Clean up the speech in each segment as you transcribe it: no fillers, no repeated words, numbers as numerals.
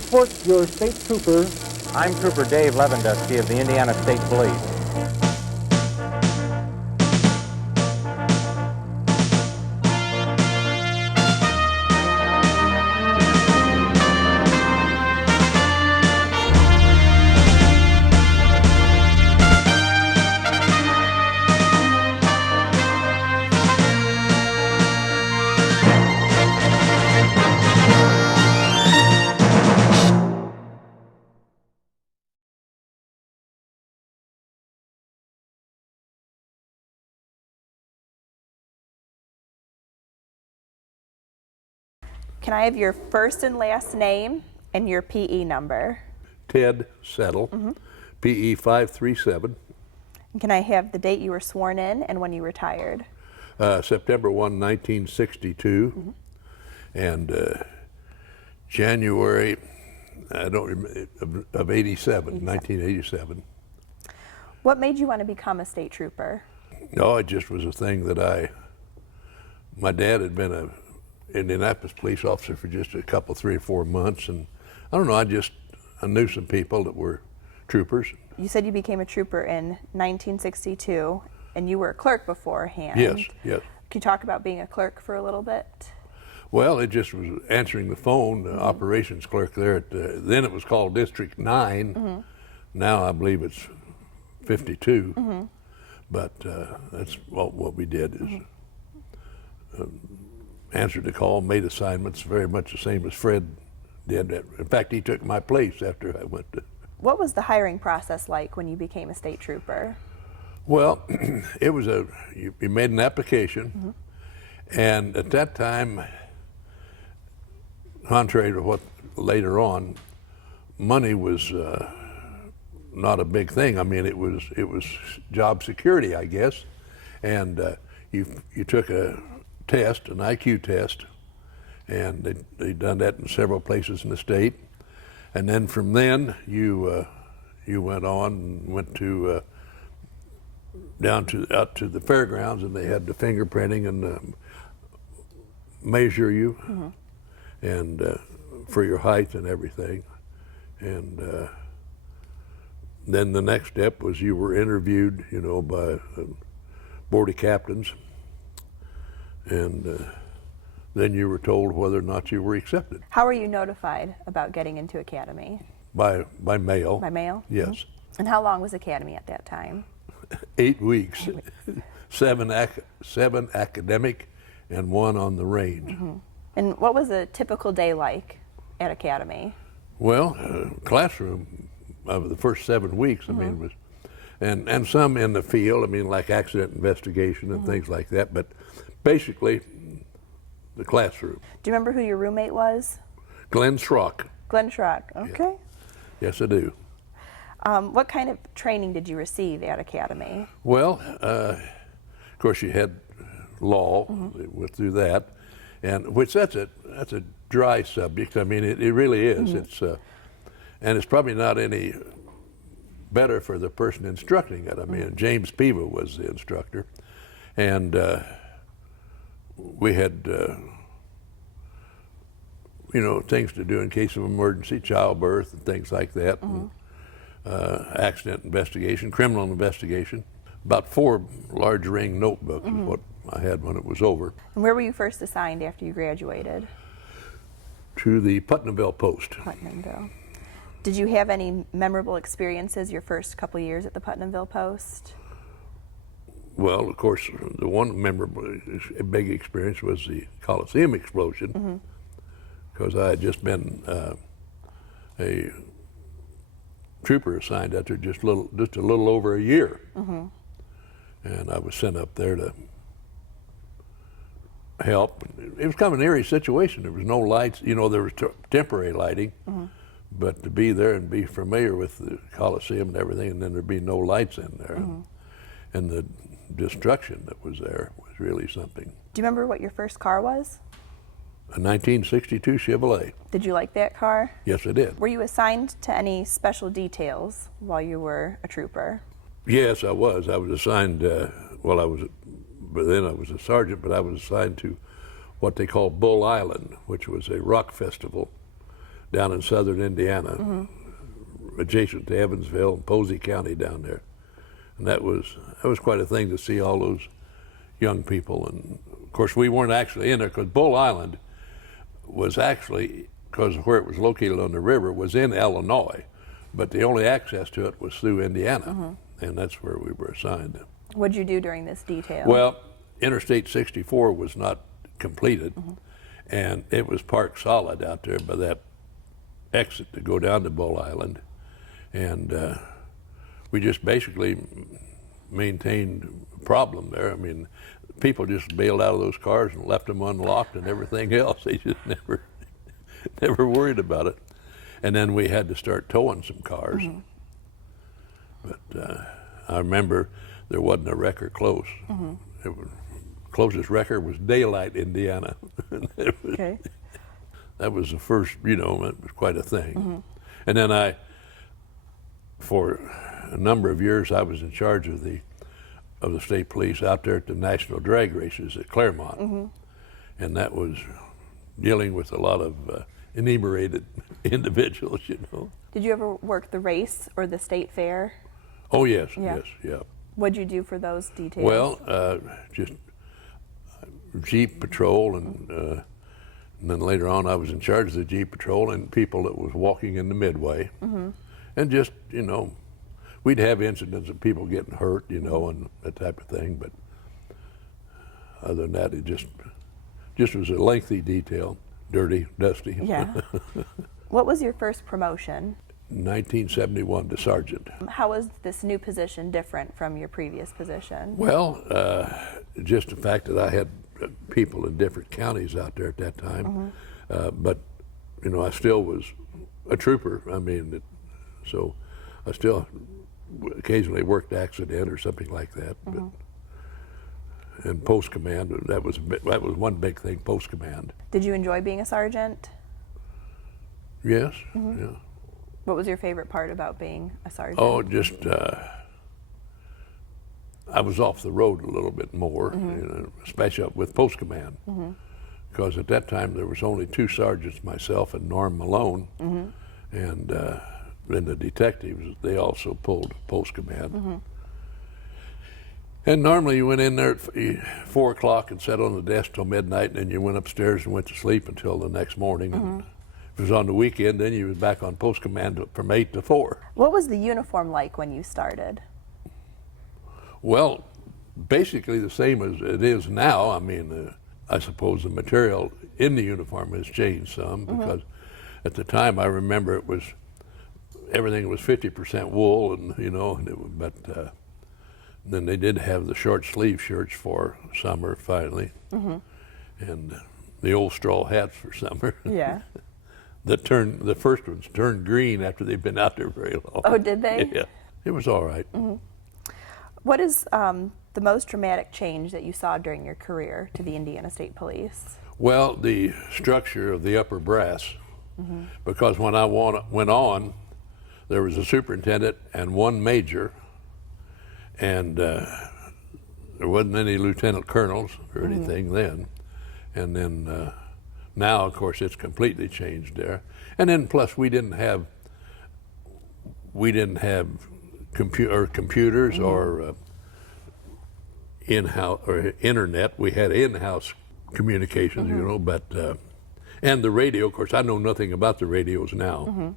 support your state trooper. I'm Trooper Dave Levandusky of the Indiana State Police. Can I have your first and last name and your PE number? Ted Settle, PE 537, And can I have the date you were sworn in and when you retired? September 1, 1962, and January, I don't remember, of 87, 1987. What made you want to become a state trooper? No, it just was a thing that my dad had been a Indianapolis police officer for just a couple, 3 or 4 months, and I don't know, I knew some people that were troopers. You said you became a trooper in 1962, and you were a clerk beforehand. Yes, yes. Can you talk about being a clerk for a little bit? Well, it just was answering the phone, the operations clerk there at, then it was called District 9. Now I believe it's 52. But that's what we did is answered the call, made assignments, very much the same as Fred did. In fact, he took my place after I went to. What was the hiring process like when you became a state trooper? Well, it was you made an application, and at that time, contrary to what later on, money was not a big thing. I mean, it was job security, I guess, and you took a test, an IQ test, and they'd done that in several places in the state, and then from then you went on and went to out to the fairgrounds, and they had the fingerprinting and measure you and for your height and everything, and then the next step was you were interviewed, by board of captains, and then you were told whether or not you were accepted. How were you notified about getting into academy? By mail. By mail? Yes. And how long was academy at that time? 8 weeks. 7 academic and 1 on the range. And what was a typical day like at academy? Well, classroom of the first 7 weeks, I mean, was, and some in the field, I mean, like accident investigation and things like that, but basically the classroom. Do you remember who your roommate was? Glenn Schrock. Glenn Schrock, okay. Yes, I do. What kind of training did you receive at academy? Well, of course, you had law. We went through that, and which that's a dry subject. I mean, it really is. It's and it's probably not any better for the person instructing it. I mean, James Piva was the instructor, and we had things to do in case of emergency, childbirth, and things like that. And, accident investigation, criminal investigation. About 4 large ring notebooks is what I had when it was over. And where were you first assigned after you graduated? To the Putnamville Post. Putnamville. Did you have any memorable experiences your first couple years at the Putnamville Post? Well, of course, the one memorable, big experience was the Coliseum Explosion, because I had just been a trooper assigned out there just a little over a year, and I was sent up there to help. It was kind of an eerie situation. There was no lights, there was temporary lighting, but to be there and be familiar with the Coliseum and everything, and then there'd be no lights in there, and the destruction that was there was really something. Do you remember what your first car was? A 1962 Chevrolet. Did you like that car? Yes, I did. Were you assigned to any special details while you were a trooper? Yes, I was. I was assigned, but then I was a sergeant, but I was assigned to what they call Bull Island, which was a rock festival down in southern Indiana, adjacent to Evansville and Posey County down there. And that was quite a thing to see all those young people. And of course, we weren't actually in there because Bull Island was actually, because of where it was located on the river, was in Illinois, but the only access to it was through Indiana, and that's where we were assigned. What did you do during this detail? Well, Interstate 64 was not completed, and it was parked solid out there by that exit to go down to Bull Island, and we just basically maintained a problem there. I mean, people just bailed out of those cars and left them unlocked and everything else. They just never worried about it. And then we had to start towing some cars. But I remember there wasn't a wrecker close. Closest wrecker was Daylight, Indiana. Okay. That was the first, it was quite a thing. And then for a number of years, I was in charge of the state police out there at the national drag races at Claremont. And that was dealing with a lot of inebriated individuals, Did you ever work the race or the state fair? Oh, yes, Yeah. yes, yeah. What'd you do for those details? Well, just Jeep patrol, and then later on I was in charge of the Jeep patrol and people that was walking in the midway. And just, we'd have incidents of people getting hurt, and that type of thing, but other than that, it just was a lengthy detail, dirty, dusty. Yeah. What was your first promotion? 1971 to sergeant. How was this new position different from your previous position? Well, just the fact that I had people in different counties out there at that time, but I still was a trooper. I mean, so I still occasionally worked accident or something like that. But, and post command, that was one big thing. Post command. Did you enjoy being a sergeant? Yes. Yeah. What was your favorite part about being a sergeant? Oh, just I was off the road a little bit more, especially with post command, because at that time there was only 2 sergeants, myself and Norm Malone, and then the detectives, they also pulled post command. And normally you went in there at 4 o'clock and sat on the desk till midnight, and then you went upstairs and went to sleep until the next morning. And if it was on the weekend, then you was back on post command from 8 to 4. What was the uniform like when you started? Well, basically the same as it is now. I mean, I suppose the material in the uniform has changed some, because at the time I remember everything was 50% wool, and but then they did have the short sleeve shirts for summer finally, and the old straw hats for summer. Yeah. The first ones turned green after they'd been out there very long. Oh, did they? Yeah, it was all right. What is the most dramatic change that you saw during your career to the Indiana State Police? Well, the structure of the upper brass, because when I went on, there was a superintendent and 1 major, and there wasn't any lieutenant colonels or anything then. And then now, of course, it's completely changed there. And then plus we didn't have computers or in-house or internet. We had in-house communications, but and the radio. Of course, I know nothing about the radios now.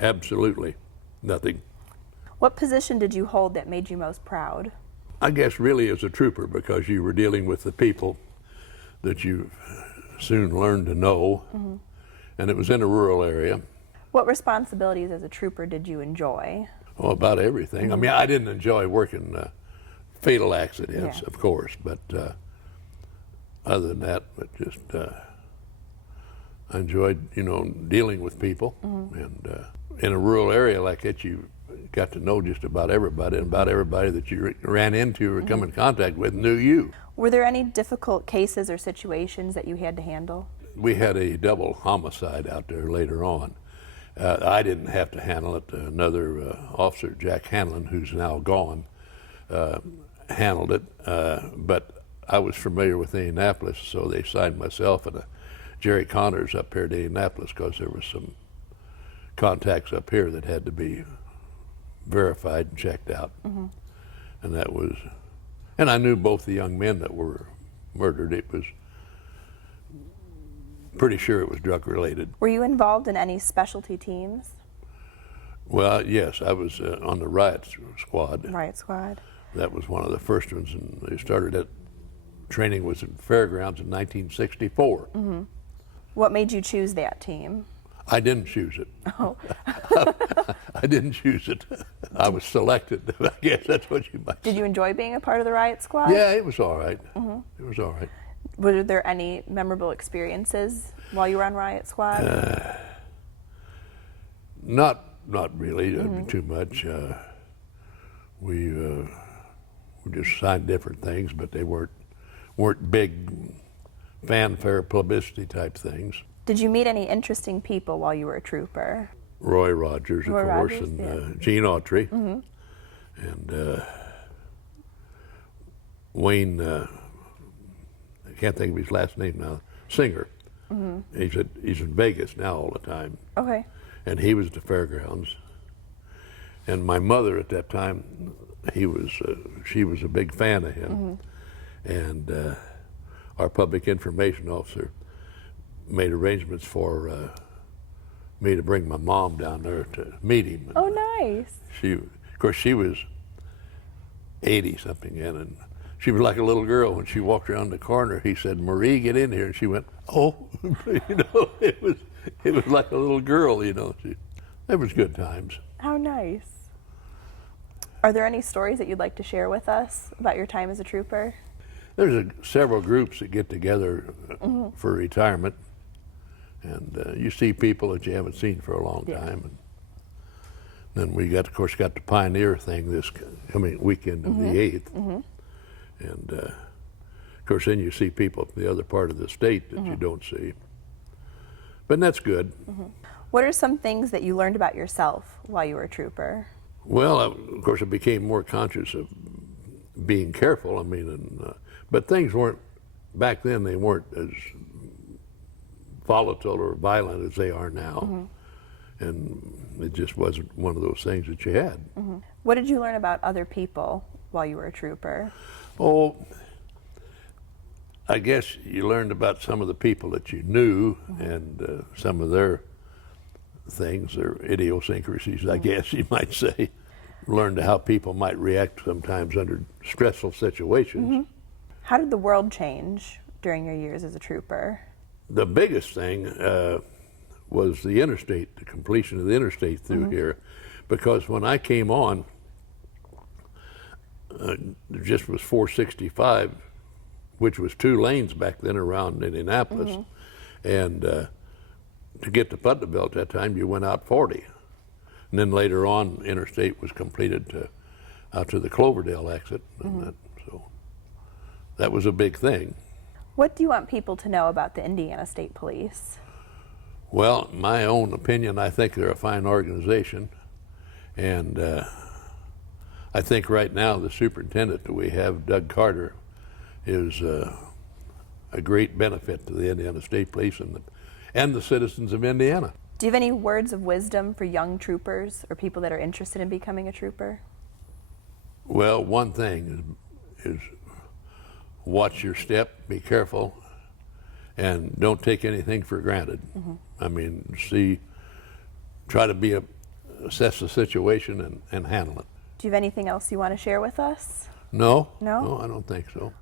Absolutely nothing. What position did you hold that made you most proud? I guess really as a trooper, because you were dealing with the people that you soon learned to know, and it was in a rural area. What responsibilities as a trooper did you enjoy? Oh, about everything. I mean, I didn't enjoy working fatal accidents, of course, but other than that, just I enjoyed, dealing with people, and in a rural area like that, you got to know just about everybody, and about everybody that you ran into or come in contact with knew you. Were there any difficult cases or situations that you had to handle? We had a double homicide out there later on. I didn't have to handle it. Another officer, Jack Hanlon, who's now gone, handled it. But I was familiar with Indianapolis, so they assigned myself and Jerry Connors up here to Indianapolis because there was some contacts up here that had to be verified and checked out. And that was, and I knew both the young men that were murdered. It was pretty sure it was drug related. Were you involved in any specialty teams? Well, yes, I was on the riot squad. Riot squad. That was one of the first ones, and they started at, training was at Fairgrounds in 1964. What made you choose that team? I didn't choose it. Oh. I didn't choose it. I was selected. I guess that's what you might say. Did you enjoy being a part of the riot squad? Yeah, it was all right. It was all right. Were there any memorable experiences while you were on riot squad? Not really. Too much. We just signed different things, but they weren't big fanfare publicity type things. Did you meet any interesting people while you were a trooper? Roy Rogers, of Roy course, Rogers, and yeah. Gene Autry, and Wayne. I can't think of his last name now. Singer. He's in Vegas now all the time. Okay. And he was at the fairgrounds. And my mother at that time, she was a big fan of him. And our public information officer made arrangements for me to bring my mom down there to meet him. Oh, nice. Of course, she was 80-something in, and she was like a little girl. When she walked around the corner, he said, "Marie, get in here," and she went, "Oh," it was like a little girl, It was good times. How nice. Are there any stories that you'd like to share with us about your time as a trooper? There's several groups that get together for retirement, and you see people that you haven't seen for a long time. And then we of course, got the Pioneer thing this coming weekend of the 8th. And of course, then you see people from the other part of the state that you don't see. But that's good. What are some things that you learned about yourself while you were a trooper? Well, of course, I became more conscious of being careful. But things weren't, back then, they weren't as volatile or violent as they are now. And it just wasn't one of those things that you had. What did you learn about other people while you were a trooper? Oh, I guess you learned about some of the people that you knew and some of their things, their idiosyncrasies, I guess you might say. Learned how people might react sometimes under stressful situations. How did the world change during your years as a trooper? The biggest thing was the interstate, the completion of the interstate through here, because when I came on, there just was 465, which was 2 lanes back then around Indianapolis, and to get to Putnamville at that time, you went out 40. And then later on, interstate was completed out to the Cloverdale exit, and so that was a big thing. What do you want people to know about the Indiana State Police? Well, my own opinion, I think they're a fine organization, and I think right now the superintendent that we have, Doug Carter, is a great benefit to the Indiana State Police and the citizens of Indiana. Do you have any words of wisdom for young troopers or people that are interested in becoming a trooper? Well, one thing is watch your step, be careful, and don't take anything for granted. Try to assess the situation and handle it. Do you have anything else you want to share with us? No? No? No, I don't think so.